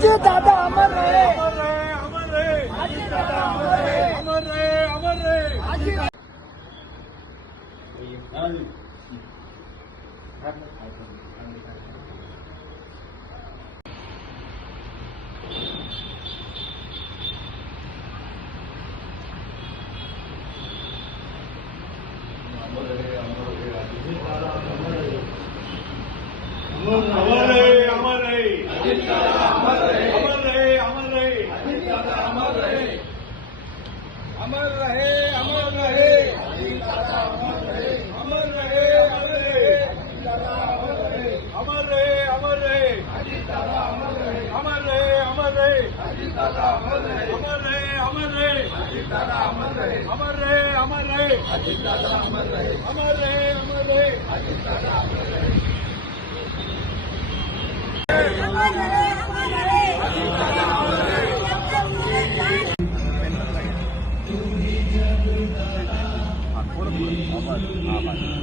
अजित दादा अमर रहे, अमर रहे, अमर रहे, अजित दादा अमर रहे, अमर रहे, अमर रहे। अजित अमर रहे, अमर रहे, अमर रहे, अमर रहे, अमर रहे, अमर रहे, अमर रहे, अमर रहे, अमर रहे, अमर रहे, अमर रहे, अमर रहे, अमर रहे, अमर रहे, अमर रहे, अमर रहे, अमर रहे, अमर रहे, अमर रहे, अमर रहे। आभार